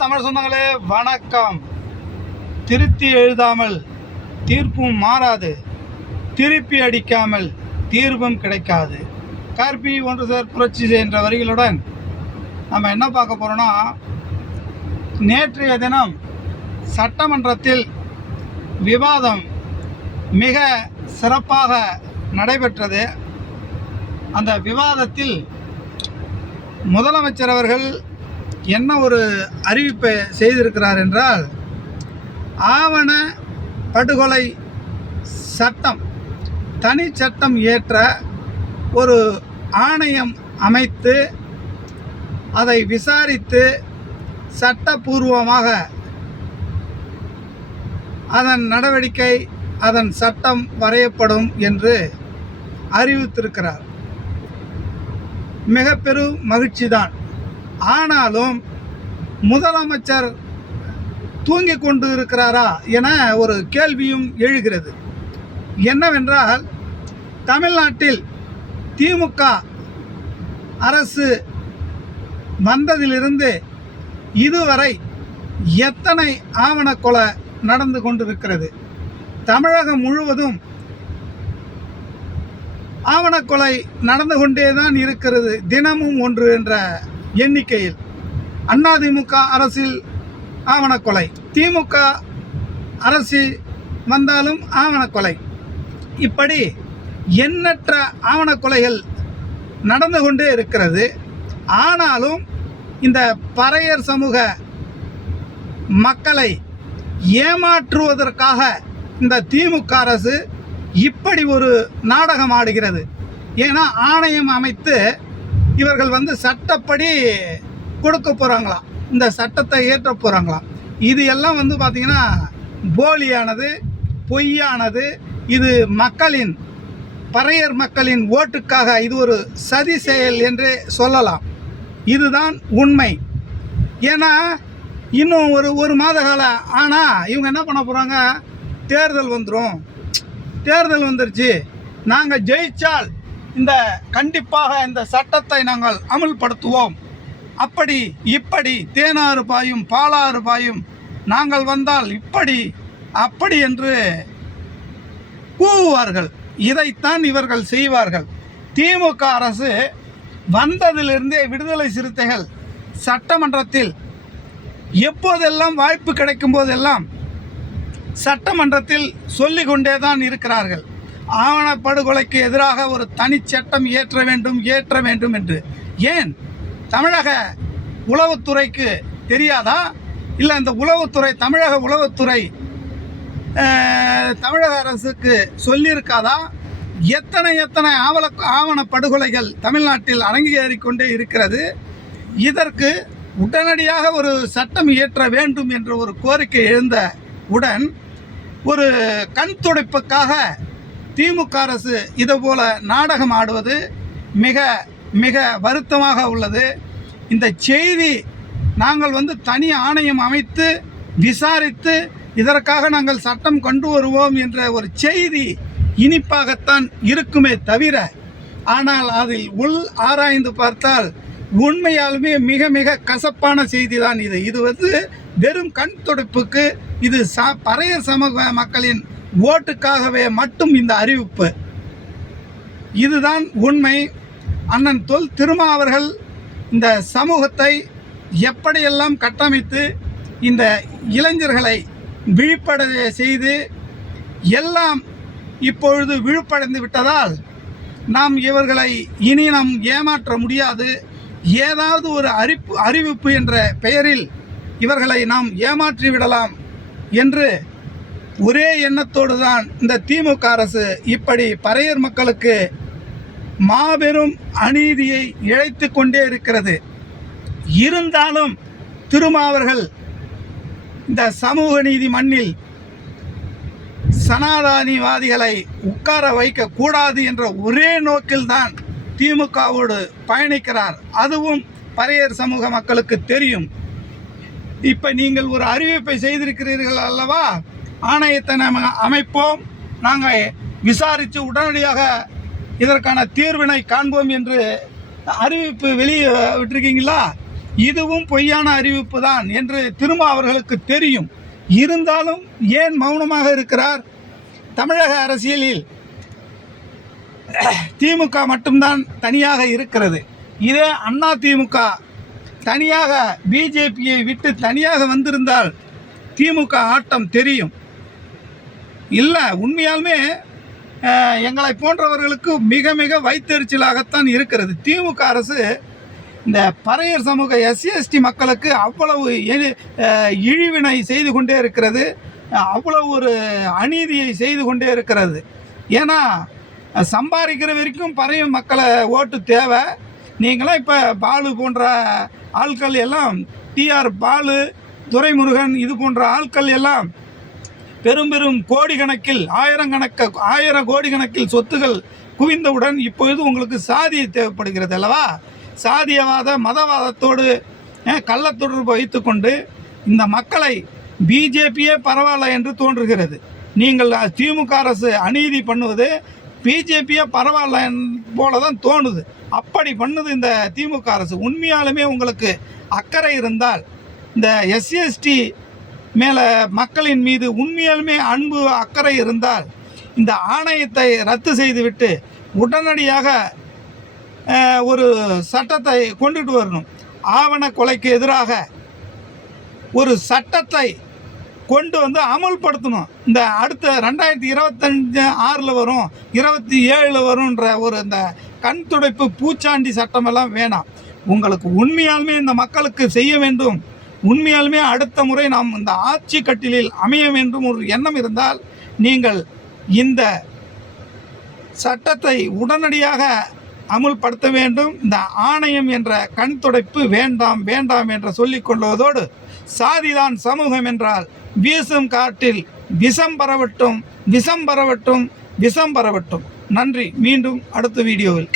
தமிழ் சொந்தங்களே வணக்கம். திருத்தி எழுதாமல் தீர்ப்பும் மாறாது. திருப்பி அடிக்காமல் தீர்வும் கிடைக்காது. கார்பி ஒன்று சேர் புரட்சி என்ற வரிகளுடன் நம்ம என்ன பார்க்க போகிறோன்னா நேற்றைய தினம் சட்டமன்றத்தில் விவாதம் மிக சிறப்பாக நடைபெற்றது. அந்த விவாதத்தில் முதலமைச்சர் அவர்கள் என்ன ஒரு அறிவிப்பை செய்திருக்கிறார் என்றால் ஆவண படுகொலை சட்டம் தனி சட்டம் இயற்ற ஒரு ஆணையம் அமைத்து அதை விசாரித்து சட்டபூர்வமாக அதன் நடவடிக்கை அதன் சட்டம் வரையப்படும் என்று அறிவித்திருக்கிறார். மிக பெரும் மகிழ்ச்சிதான். ஆனாலும் முதலமைச்சர் தூங்கிக் கொண்டு இருக்கிறாரா என ஒரு கேள்வியும் எழுகிறது. என்னவென்றால் தமிழ்நாட்டில் திமுக அரசு வந்ததிலிருந்து இதுவரை எத்தனை ஆவணக்கொலை நடந்து கொண்டிருக்கிறது? தமிழகம் முழுவதும் ஆவணக்கொலை நடந்து கொண்டே தான் இருக்கிறது. தினமும் ஒன்று என்ற எண்ணிக்கையில். அதிமுக அரசில் ஆவணக்கொலை. திமுக அரசு வந்தாலும் ஆவணக்கொலை. இப்படி எண்ணற்ற ஆவணக்கொலைகள் நடந்து கொண்டே இருக்கிறது. ஆனாலும் இந்த பறையர் சமூக மக்களை ஏமாற்றுவதற்காக இந்த திமுக அரசு இப்படி ஒரு நாடகம் ஆடுகிறது. ஏன்னா ஆணையம் அமைத்து இவர்கள் வந்து சட்டப்படி கொடுக்க போகிறாங்களாம் இந்த சட்டத்தை ஏற்ற போகிறாங்களாம் இது எல்லாம் வந்து பார்த்திங்கன்னா போலியானது பொய்யானது இது மக்களின் பறையர் மக்களின் ஓட்டுக்காக இது ஒரு சதி செயல் என்று சொல்லலாம். இதுதான் உண்மை. ஏன்னா இன்னும் ஒரு ஒரு மாத காலம் ஆனால் இவங்க என்ன பண்ண போகிறாங்க தேர்தல் வந்துடும் தேர்தல் வந்துருச்சு. நாங்கள் ஜெயிச்சால் இந்த கண்டிப்பாக இந்த சட்டத்தை நாங்கள் அமுல்படுத்துவோம். அப்படி இப்படி தேனாறு பாயும் பாலாறு பாயும் நாங்கள் வந்தால் இப்படி அப்படி என்று கூவுவார்கள். இதைத்தான் இவர்கள் செய்வார்கள். திமுக அரசு வந்ததிலிருந்தே விடுதலை சிறுத்தைகள் சட்டமன்றத்தில் எப்போதெல்லாம் வாய்ப்பு கிடைக்கும் போதெல்லாம் சட்டமன்றத்தில் சொல்லிக்கொண்டே தான் இருக்கிறார்கள். ஆவணப்படுகொலைக்கு எதிராக ஒரு தனி சட்டம் இயற்ற வேண்டும் இயற்ற வேண்டும் என்று. ஏன்? தமிழக உளவுத்துறைக்கு தெரியாதா? இல்லை இந்த உளவுத்துறை தமிழக உளவுத்துறை தமிழக அரசுக்கு சொல்லியிருக்காதா? எத்தனை எத்தனை ஆவண ஆவண படுகொலைகள் தமிழ்நாட்டில் அரங்கேறிக் கொண்டே இருக்கிறது? இதற்கு உடனடியாக ஒரு சட்டம் இயற்ற வேண்டும் என்ற ஒரு கோரிக்கை எழுந்த உடன் ஒரு கண் துடைப்புக்காக திமுக அரசு இதுபோல நாடகம் ஆடுவது மிக மிக வருத்தமாக உள்ளது. இந்த செய்தி நாங்கள் வந்து தனி ஆணையம் அமைத்து விசாரித்து இதற்காக நாங்கள் சட்டம் கொண்டு வருவோம் என்ற ஒரு செய்தி இனிப்பாகத்தான் இருக்குமே தவிர ஆனால் அதில் உள் ஆராய்ந்து பார்த்தால் உண்மையாலுமே மிக மிக கசப்பான செய்தி தான் இது. இது வந்து வெறும் கண் துடைப்புக்கு இது சா பறையர் சமூக மக்களின் ஓட்டுக்காகவே மட்டும் இந்த அறிவிப்பு. இதுதான் உண்மை. அண்ணன் தொல் திருமா அவர்கள் இந்த சமூகத்தை எப்படியெல்லாம் கட்டமைத்து இந்த இளைஞர்களை விழிப்படைய செய்து எல்லாம் இப்பொழுது விழுப்படைந்து விட்டதால் நாம் இவர்களை இனி நாம் ஏமாற்ற முடியாது. ஏதாவது ஒரு அறிப்பு அறிவிப்பு என்ற பெயரில் இவர்களை நாம் ஏமாற்றி விடலாம் என்று ஒரே எண்ணத்தோடு தான் இந்த திமுக அரசு இப்படி பறையர் மக்களுக்கு மாபெரும் அநீதியை இழைத்து கொண்டே இருக்கிறது. இருந்தாலும் திருமாவர்கள் இந்த சமூக நீதி மண்ணில் சனாதானிவாதிகளை உட்கார வைக்க கூடாது என்ற ஒரே நோக்கில்தான் திமுகவோடு பயணிக்கிறார். அதுவும் பறையர் சமூக மக்களுக்கு தெரியும். இப்போ நீங்கள் ஒரு அறிவிப்பை செய்திருக்கிறீர்கள் அல்லவா? ஆணையத்தை நாம் அமைப்போம். நாங்கள் விசாரித்து உடனடியாக இதற்கான தீர்வினை காண்போம் என்று அறிவிப்பு வெளியே விட்டிருக்கீங்களா? இதுவும் பொய்யான அறிவிப்பு தான் என்று திரும்ப அவர்களுக்கு தெரியும். இருந்தாலும் ஏன் மௌனமாக இருக்கிறார்? தமிழக அரசியலில் திமுக மட்டும்தான் தனியாக இருக்கிறது. இதே அண்ணா திமுக தனியாக பிஜேபியை விட்டு தனியாக வந்திருந்தால் திமுக ஆட்டம் தெரியும். இல்லை உண்மையாலுமே எங்களை போன்றவர்களுக்கு மிக மிக வைத்தெரிச்சலாகத்தான் இருக்கிறது. திமுக அரசு இந்த பறையர் சமூக எஸ்சி எஸ்டி மக்களுக்கு அவ்வளவு இழிவினை செய்து கொண்டே இருக்கிறது. அவ்வளவு ஒரு அநீதியை செய்து கொண்டே இருக்கிறது. ஏன்னா சம்பாதிக்கிற வரைக்கும் பறையும் மக்களை ஓட்டு தேவை. நீங்களாம் இப்போ பாலு போன்ற ஆட்கள் எல்லாம் டிஆர் பாலு துரைமுருகன் இது போன்ற ஆட்கள் எல்லாம் பெரும் பெரும் கோடிக்கணக்கில் ஆயிரக்கணக்க ஆயிரம் கோடி கணக்கில் சொத்துகள் குவிந்தவுடன் இப்பொழுது உங்களுக்கு சாதி தேவைப்படுகிறது அல்லவா? சாதியவாத மதவாதத்தோடு அஹ், கள்ளத்தொடர்பு வைத்துக்கொண்டு இந்த மக்களை பிஜேபியே பரவாயில்ல என்று தோன்றுகிறது. நீங்கள் திமுக அரசு அநீதி பண்ணுவது பிஜேபியே பரவாயில்ல போல தான் தோணுது. அப்படி பண்ணுது இந்த திமுக அரசு. உண்மையாலுமே உங்களுக்கு அக்கறை இருந்தால் இந்த எஸ்சிஎஸ்டி மேலே மக்களின் மீது உண்மையாலுமே அன்பு அக்கறை இருந்தால் இந்த ஆணையத்தை ரத்து செய்துவிட்டு உடனடியாக ஒரு சட்டத்தை கொண்டுட்டு வரணும். ஆவண கொலைக்கு எதிராக ஒரு சட்டத்தை கொண்டு வந்து அமல்படுத்தணும். இந்த அடுத்த ரெண்டாயிரத்தி இருபத்தஞ்சு ஆறில் வரும் இருபத்தி ஏழில் வரும்ன்ற ஒரு இந்த கண் துடைப்பு பூச்சாண்டி சட்டமெல்லாம் வேணாம். உங்களுக்கு உண்மையாலுமே இந்த மக்களுக்கு செய்ய வேண்டும். உண்மையாலுமே அடுத்த முறை நாம் இந்த ஆட்சி கட்டிலில் அமைய வேண்டும் ஒரு எண்ணம் இருந்தால் நீங்கள் இந்த சட்டத்தை உடனடியாக அமுல்படுத்த வேண்டும். இந்த ஆணையம் என்ற கண் துடைப்பு வேண்டாம் வேண்டாம் என்று சொல்லிக் கொள்வதோடு சாதிதான் சமூகம் என்றால் வீசும் காட்டில் விஷம் பரவட்டும் விஷம் பரவட்டும் விஷம் பரவட்டும். நன்றி. மீண்டும் அடுத்த வீடியோவில்.